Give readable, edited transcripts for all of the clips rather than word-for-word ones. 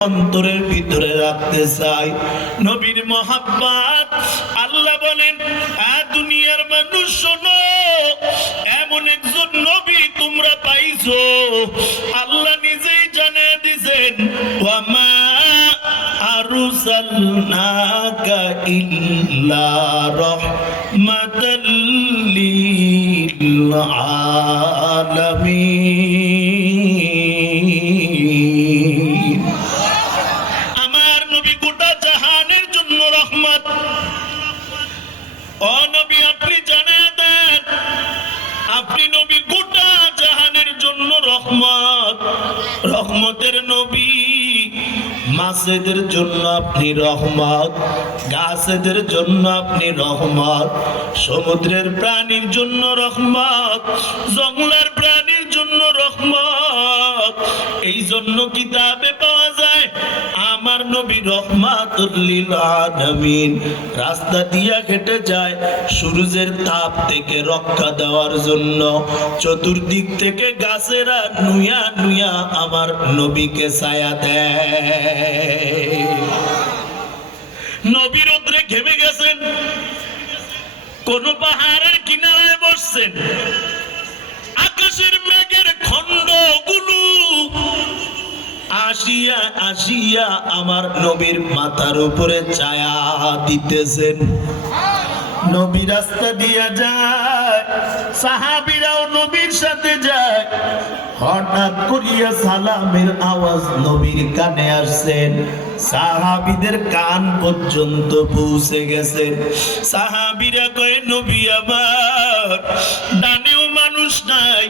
অন্তরের ভিতরে রাখতে চাই নবীর মহাব্বত। আল্লাহ বলেন, দুনিয়ার মানুষ শোনো, এমন একজন নবী তোমরা পাইছো, আল্লাহ নিজেই জানিয়ে দিয়েছেন, ওয়ামা আরসালনাকা ইল্লা রাহমাতাল লিল আলামিন। আমার নবী গোটা জাহানের জন্য রহমত। ও নবী, আপনি জানিয়ে দেন, আপনি নবী গোটা জাহানের জন্য রহমত, রহমতের নবী। মাছেদের জন্য আপনি রহমত, গাছেদের জন্য আপনি রহমত, সমুদ্রের প্রাণীর জন্য রহমত, জঙ্গলের প্রাণীর জন্য রহমত। এই জন্য কিতাবে পাওয়া যায় আমার নবী রহমাতুল লিল আলামিন। রাস্তা দিয়া হেঁটে যায় সূর্যের তাপ থেকে রক্ষা দেওয়ার জন্য, চতুর্দিক থেকে গাছেরা নুয়া নুয়া আমার নবীকে ছায়া দেয়। নবী রোদ্রে ঘেমে গেছেন, কোন পাহাড়ের কিনারায় বসছেন, আকাশের মেঘের খণ্ডগুলো আসিয়া আসিয়া আমার নবীর মাথার উপরে ছায়া দিতেছেন। নবী রাস্তা দিয়া যায়, সাহাবীরাও নবীর সাথে যায়। হঠাৎ করিয়া সালামের আওয়াজ নবীর কানে আসছেন, সাহাবীদের কান পর্যন্ত পৌঁছে গেছে। সাহাবীরা কয়, নবী আমার, ডানেও মানুষ নাই,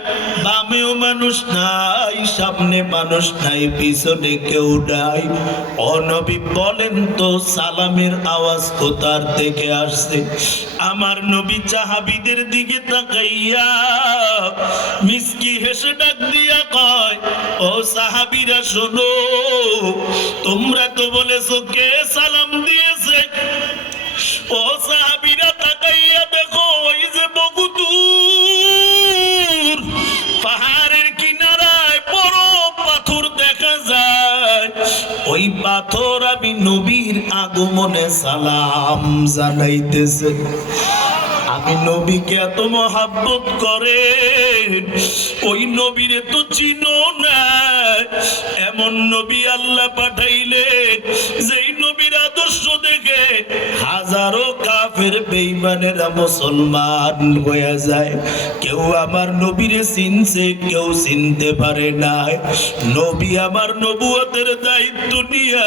বামেও মানুষ নাই, সামনে মানুষ নাই, পিছনে কেউ নাই। ও নবী বলেন তো সালামের আওয়াজ কোথার থেকে আসছে? আমার নবী সাহাবীদের দিকে তাকাইয়া মিষ্টি হেসে ডাক দিয়া কয়, ও সাহাবীরা শোনো, তোমরা তো বলেছো কে সালাম দিয়েছে। ও সাহাবীরা তাকাইয়া দেখো, ওই যে বহুদূর পাহাড়ের কিনারায় বড় পাথর দেখা যায়, ওই পাথর আমি নবীর আগমনে সালাম জানাইতেছে। আমি নবীকে এত মহাব্বত করে, ওই নবীরে তো চিনো না। এমন নবী আল্লাহ পাঠাইলেন, যেই নবীর আদর্শ দেখে হাজারো কাফের বেঈমানেরা মুসলমান হয়ে যায়। কেউ আমার নবীরে চিনছে, কেউ চিনতে পারে না। নবী আমার নবুয়তের দায়িত্ব নিয়ে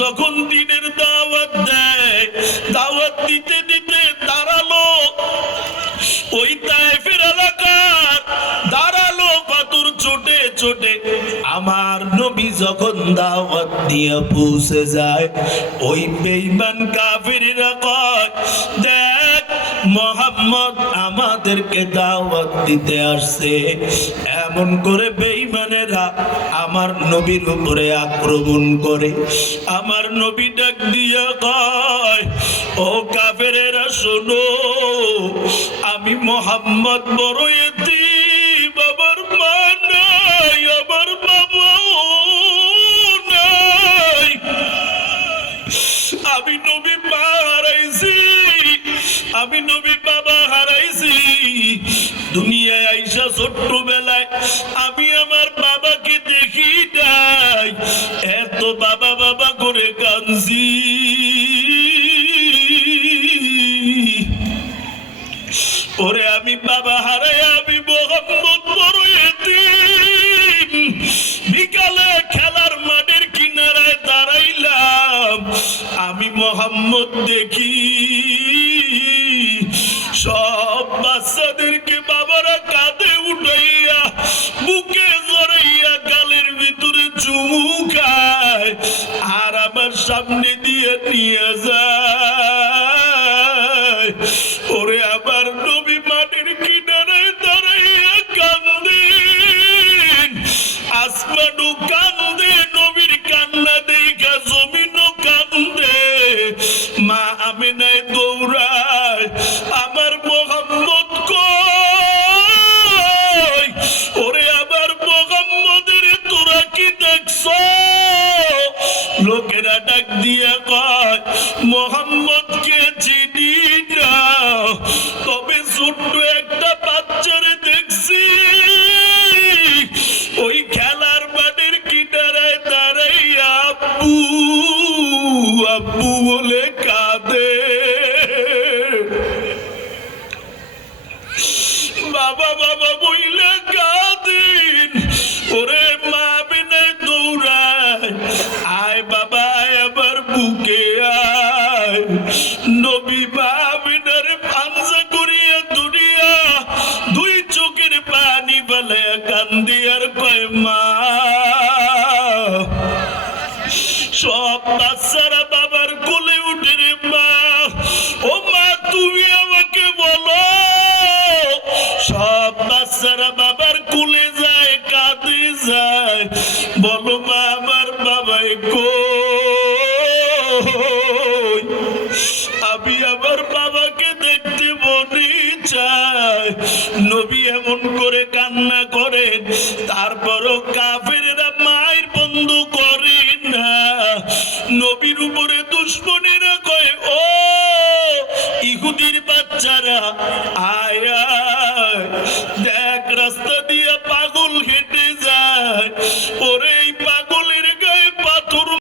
যখন দিনের দাওয়াত দেয়, দাওয়াত দিতে দিতে দাঁড়ালো ওই তায়েফের এলাকার দাঁড়ালো পাথর ছোটে ছোটে। আমার নবী যখন দাওয়াত দিয়ে পৌঁছে যায়, ওই বেঈমান কাফিররা কয়, দেখ মুহাম্মদ আমাদেরকে দাওয়াত দিতে আসছে। এমন করে বেঈমানেরা আমার নবীর উপরে আক্রমণ করে। আমার নবী ডাক দিয়া কয়, ও কাফেরেরা শোনো, আমি মুহাম্মদ বড় এতিম, আমার মা নাই, আমার বাবাও নাই, আমি নবী মা হারাইছি, আমি নবী বাবা হারাইছি। দুনিয়ায় আইসা ছোট্টবেলায় আমি আমার বাবাকে দেখি নাই, এত বাবা বাবা করে কাঁদছি। ওরে আমি বাবা হারাই, আমি মুহাম্মদ বড় এতিম। বিকালে খেলার মাঠের কিনারায় দাঁড়াইলাম, আমি মুহাম্মদ দেখি সব বাচ্চাদেরকে বাবারা কাঁধে উঠাইয়া বুকে জড়াইয়া গালের ভিতরে চুমু খায়, আর আমার সামনে দিয়ে নিয়ে যায়। ওরে আমার নবী মাটির কিনারায় দাঁড়াইয়া কান্দেন, আসমানও কান্দে, নবীর কান্না দেখা জমিনও কান্দে। মা আমিনায় দৌড়ায়, আমার মুহাম্মদ কই? ওরে আমার মুহাম্মদের তোরা কি দেখছো? ডাক দিয়া কয়, মোহাম্মদকে চিনি না, তবে ছোট্ট একটা বাচ্চারে দেখছি ওই খেলার মাঠের কিনারায় দাঁড়াই আব্বু আব্বু বলে কাঁদে। বাবা বাবা বইলে কাঁদিন, ওরে মা বিনে দৌড়ায়, আয় বাবা আয় আমার বুকে আয়। নবী মা বিনারে পাঞ্জা করিয়া দুনিয়া দুই চোখের পানি বলে কান্দি আর কয় মা। সব বাচ্চারা বাবার কোলে উঠে রে মা, ও মা তুমি আমাকে বলো। সব বাচ্চারা বাবার কোলে যায়, কাঁদে যায়, বলো মা আমার বাবাই কই? আমি আমার বাবাকে দেখতে মনে চাই। নবী এমন করে কান্না করে, তারপরও কাফেরেরা মায়ের বন্ধ করে না। নবীর উপরে দুশ্মনেরা